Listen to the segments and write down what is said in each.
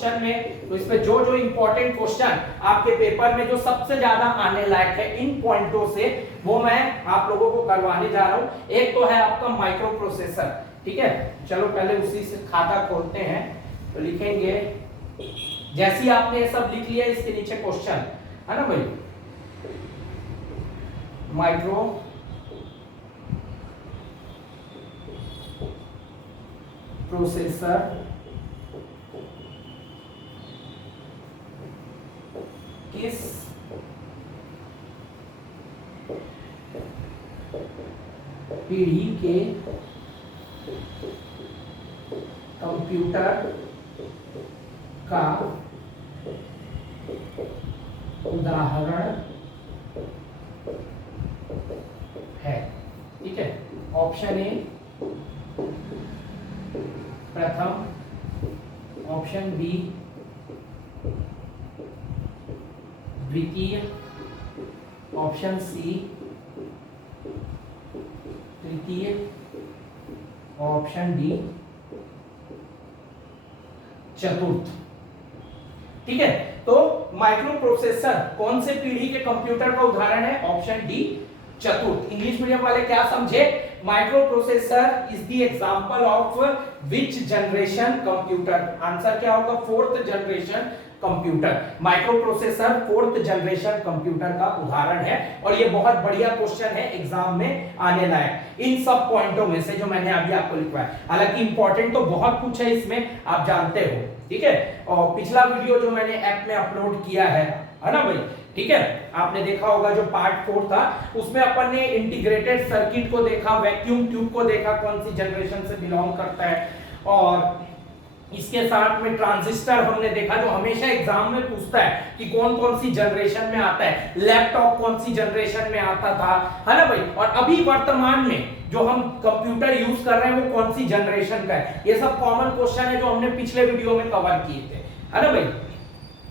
Question में, तो इसमें जो जो इंपॉर्टेंट क्वेश्चन आपके पेपर में जो सबसे ज्यादा आने लायक है इन पॉइंटों से, वो मैं आप लोगों को करवाने जा रहा हूं। एक तो है आपका माइक्रो प्रोसेसर, ठीक है। चलो पहले उसी से खाता खोलते हैं, तो लिखेंगे, जैसे ही आपने ये सब लिख लिया इसके नीचे क्वेश्चन है ना भाई, माइक्रो प्रोसेसर किस पीढ़ी के कंप्यूटर का उदाहरण है, ठीक है। ऑप्शन ए प्रथम, ऑप्शन बी द्वितीय, ऑप्शन सी तृतीय, ऑप्शन डी चतुर्थ, ठीक है। तो माइक्रो प्रोसेसर कौन से पीढ़ी के कंप्यूटर का उदाहरण है? ऑप्शन डी चतुर्थ। इंग्लिश मीडियम वाले क्या समझे? Micro processor is the example of which generation computer? Answer क्या होगा? Fourth generation computer. Micro processor fourth generation computer का उदाहरण है, और ये बहुत बढ़िया क्वेश्चन है एग्जाम में आने लायक इन सब पॉइंटों में से जो मैंने अभी आपको लिखवाया। हालांकि इंपॉर्टेंट तो बहुत कुछ है इसमें, आप जानते हो, ठीक है। और पिछला वीडियो जो मैंने ऐप में अपलोड किया है ना भाई, ठीक है, आपने देखा होगा जो पार्ट 4 था, उसमें अपन ने इंटीग्रेटेड सर्किट को देखा, वैक्यूम ट्यूब को देखा, कौन सी जनरेशन से बिलोंग करता है, और इसके साथ में ट्रांजिस्टर हमने देखा जो हमेशा एग्जाम में पूछता है कि कौन कौन सी जनरेशन में आता है, लैपटॉप कौन सी जनरेशन में आता था, है ना भाई, और अभी वर्तमान में जो हम कंप्यूटर यूज कर रहे हैं वो कौन सी जनरेशन का है। ये सब कॉमन क्वेश्चन है जो हमने पिछले वीडियो में कवर किए थे, है ना भाई,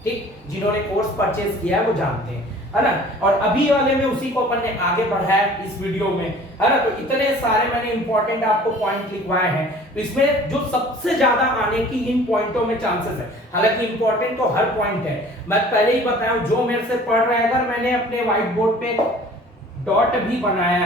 ठीक। जिन्होंने कोर्स परचेज किया है वो जानते हैं, है ना। और अभी वाले में उसी को अपन ने आगे बढ़ाया इस वीडियो में, है ना। तो इतने सारे मैंने इंपॉर्टेंट आपको पॉइंट लिखवाए हैं, तो इसमें जो सबसे ज्यादा आने की इन पॉइंटों में चांसेस है। हालांकि इंपॉर्टेंट तो हर पॉइंट है, मैं पहले ही बताया, जो मेरे से पढ़ रहा है, अगर मैंने अपने व्हाइट बोर्ड पे डॉट भी बनाया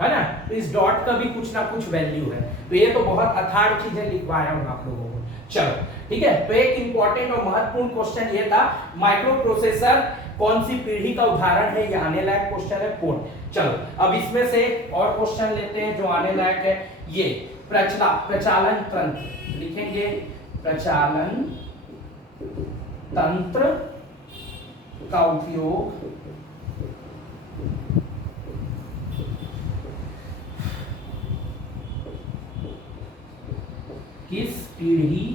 है ना, तो इस डॉट का भी कुछ ना कुछ वैल्यू है। तो ये तो बहुत अथार्ड चीजें लिखवाया हूं आप लोगों को। चलो ठीक है, तो एक इंपॉर्टेंट और महत्वपूर्ण क्वेश्चन ये था, माइक्रो प्रोसेसर कौन सी पीढ़ी का उदाहरण है, ये आने लायक क्वेश्चन है 4। चलो अब इसमें से और क्वेश्चन लेते हैं जो आने लायक है। ये प्रचालन तंत्र लिखेंगे, प्रचालन तंत्र का उपयोग किस पीढ़ी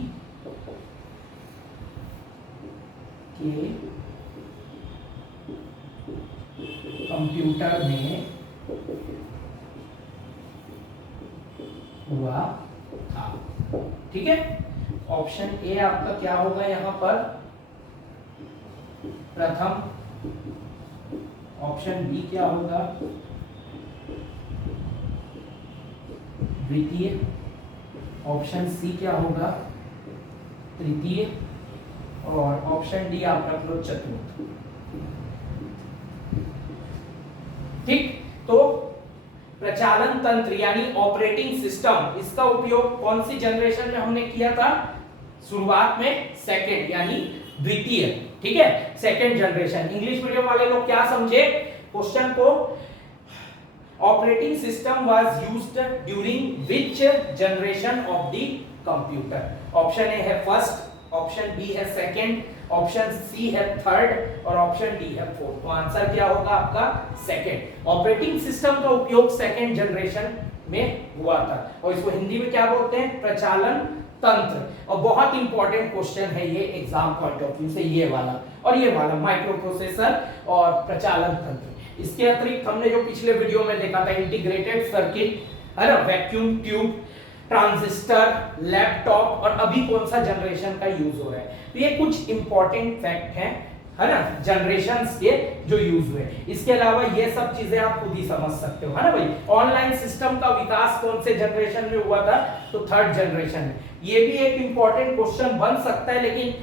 के कंप्यूटर में हुआ था, ठीक है। ऑप्शन ए आपका क्या होगा यहां पर? प्रथम, ऑप्शन बी क्या होगा? द्वितीय, ऑप्शन सी क्या होगा? तृतीय, और ऑप्शन डी आप रख लो चतुर्थ, ठीक। तो प्रचालन तंत्र यानी ऑपरेटिंग सिस्टम, इसका उपयोग कौन सी जनरेशन में हमने किया था? शुरुआत में सेकंड यानी द्वितीय, ठीक है, सेकंड जनरेशन। इंग्लिश मीडियम वाले लोग क्या समझे क्वेश्चन को? Operating system was used during which generation of the computer? Option A है फर्स्ट, ऑप्शन बी है सेकंड, ऑप्शन सी है थर्ड, और ऑप्शन डी है फोर्थ। तो आंसर क्या होगा आपका? सेकंड। ऑपरेटिंग सिस्टम का उपयोग सेकंड जनरेशन में हुआ था, और इसको हिंदी में क्या बोलते हैं? प्रचालन तंत्र। और बहुत इंपॉर्टेंट क्वेश्चन है ये एग्जाम पॉइंट ऑफ व्यू से, ये वाला और ये वाला, माइक्रो प्रोसेसर और प्रचालन तंत्र। इसके अतिरिक्त हमने जो पिछले वीडियो में देखा था इंटीग्रेटेड सर्किट, है ना, वैक्यूम ट्यूब, ट्रांजिस्टर, लैपटॉप, और अभी कौन सा जनरेशन का यूज हो रहा है। तो ये कुछ इंपॉर्टेंट फैक्ट हैं, है ना, जनरेशंस के जो यूज हुए। इसके अलावा ये सब चीजें आप खुद ही समझ सकते हो, है ना भाई। ऑनलाइन सिस्टम का विकास कौन से जनरेशन में हुआ था? तो थर्ड जनरेशन में। ये भी एक इंपॉर्टेंट क्वेश्चन बन सकता है, लेकिन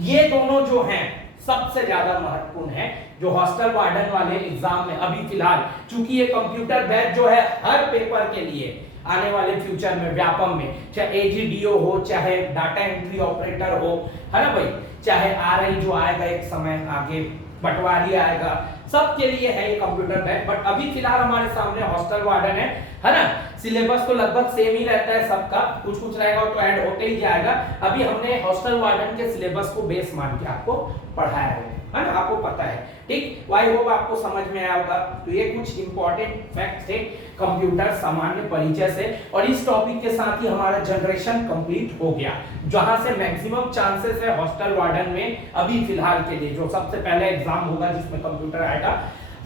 ये दोनों जो हैं सबसे ज्यादा महत्वपूर्ण है जो हॉस्टल वार्डन वाले एग्जाम में अभी फिलहाल, चूंकि ये कंप्यूटर बैच जो है हर पेपर के लिए आने वाले फ्यूचर में व्यापम में, चाहे एजीडीओ हो, चाहे डाटा एंट्री ऑपरेटर हो, है ना भाई, चाहे आरआई जो आएगा एक समय आगे, पटवारी आएगा, सबके लिए है ये कंप्यूटर बैच। बट अभी फिलहाल हमारे सामने हॉस्टल वार्डन है ना। सिलेबस तो लगभग सेम ही रहता है सबका, कुछ कुछ रहेगा तो ऐड होते ही जाएगा। अभी हमने हॉस्टल वार्डन के सिलेबस को बेस मान के आपको पढ़ाया है ना, आपको पता है, ठीक। आई होप आपको समझ में आया होगा। तो ये कुछ इंपॉर्टेंट फैक्ट्स थे कंप्यूटर सामान्य परिचय से, और इस टॉपिक के साथ ही हमारा जनरेशन कंप्लीट हो गया, जहां से मैक्सिमम चांसेस है हॉस्टल वार्डन में अभी फिलहाल के लिए जो सबसे पहले एग्जाम होगा जिसमें कंप्यूटर आएगा,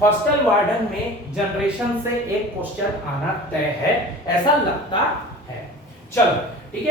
हॉस्टल वार्डन में जनरेशन से एक क्वेश्चन आना तय है, ऐसा लगता है। चलो ठीक है।